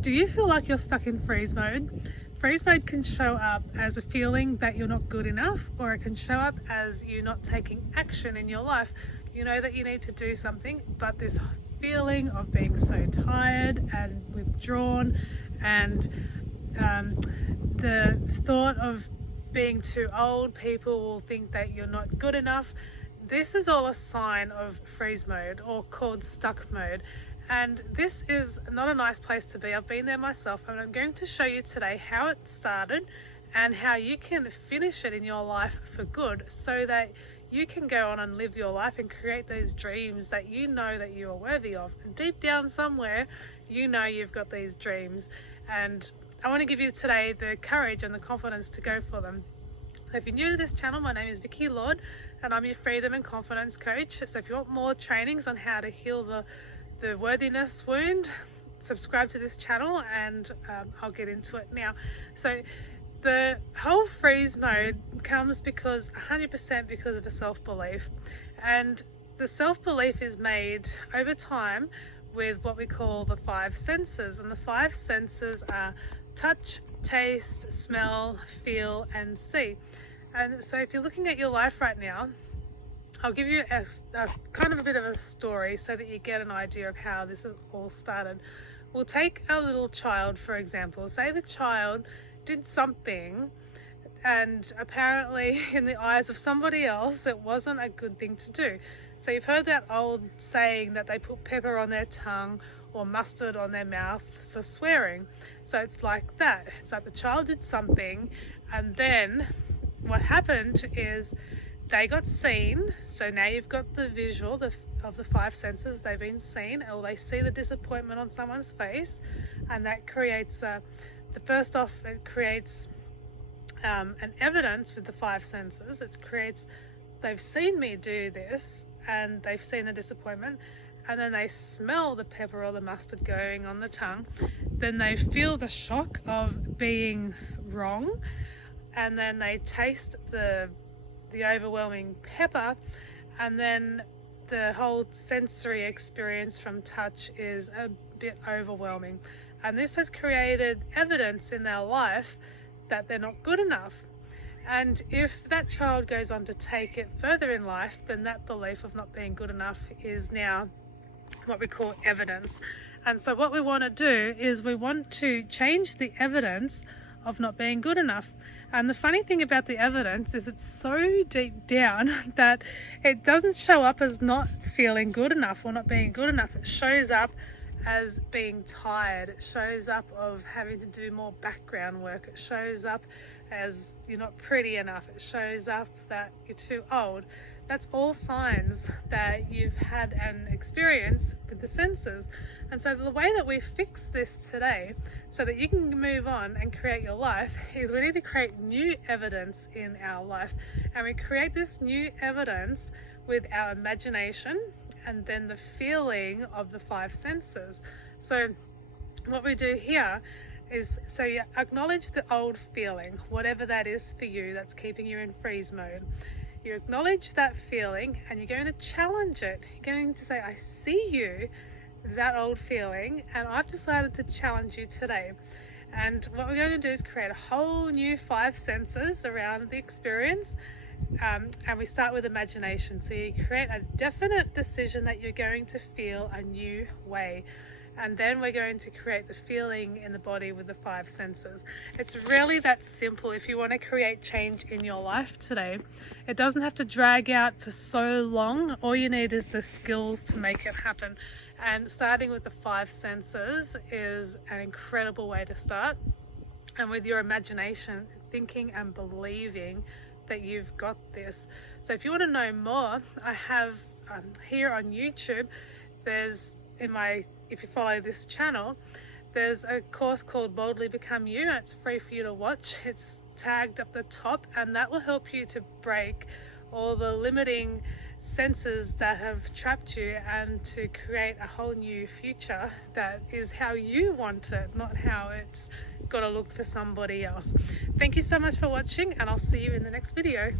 Do you feel like you're stuck in freeze mode? Freeze mode can show up as a feeling that you're not good enough, or it can show up as you not taking action in your life. You know that you need to do something, but this feeling of being so tired and withdrawn, and the thought of being too old, people will think that you're not good enough. This is all a sign of freeze mode, or called stuck mode. And this is not a nice place to be. I've been there myself, and I'm going to show you today how it started and how you can finish it in your life for good, so that you can go on and live your life and create those dreams that you know that you are worthy of. And deep down somewhere, you know you've got these dreams. And I want to give you today the courage and the confidence to go for them. So if you're new to this channel, my name is Vicky Lord, and I'm your freedom and confidence coach. So if you want more trainings on how to heal the worthiness wound, subscribe to this channel, and I'll get into it now. So the whole freeze mode comes because 100% because of a self-belief, and the self-belief is made over time with what we call the five senses. And the five senses are touch, taste, smell, feel, and see. And so if you're looking at your life right now, I'll give you a kind of a bit of a story so that you get an idea of how this all started. We'll take a little child, for example. Say the child did something, and apparently in the eyes of somebody else it wasn't a good thing to do. So you've heard that old saying that they put pepper on their tongue or mustard on their mouth for swearing. So it's like that. It's like the child did something, and then what happened is they got seen. So now you've got the visual of the five senses. They've been seen, or they see the disappointment on someone's face, and that creates it creates an evidence with the five senses. It creates, they've seen me do this, and they've seen the disappointment, and then they smell the pepper or the mustard going on the tongue. Then they feel the shock of being wrong, and then they taste the overwhelming pepper, and then the whole sensory experience from touch is a bit overwhelming. And this has created evidence in their life that they're not good enough. And if that child goes on to take it further in life, then that belief of not being good enough is now what we call evidence. And so what we want to do is we want to change the evidence of not being good enough. And the funny thing about the evidence is it's so deep down that it doesn't show up as not feeling good enough or not being good enough. It shows up as being tired. It shows up of having to do more background work. It shows up as you're not pretty enough. It shows up that you're too old. That's all signs that you've had an experience with the senses. And so the way that we fix this today so that you can move on and create your life is we need to create new evidence in our life. And we create this new evidence with our imagination and then the feeling of the five senses. So what we do here is, so you acknowledge the old feeling, whatever that is for you that's keeping you in freeze mode. You acknowledge that feeling, and you're going to challenge it. You're going to say, I see you, that old feeling, and I've decided to challenge you today. And what we're going to do is create a whole new five senses around the experience. And we start with imagination. So you create a definite decision that you're going to feel a new way. And then we're going to create the feeling in the body with the five senses. It's really that simple if you want to create change in your life today. It doesn't have to drag out for so long. All you need is the skills to make it happen. And starting with the five senses is an incredible way to start. And with your imagination, thinking and believing that you've got this. So if you want to know more, I have here on YouTube, if you follow this channel, there's a course called Boldly Become You, and it's free for you to watch. It's tagged up the top, and that will help you to break all the limiting senses that have trapped you and to create a whole new future that is how you want it, not how it's got to look for somebody else. Thank you so much for watching, and I'll see you in the next video.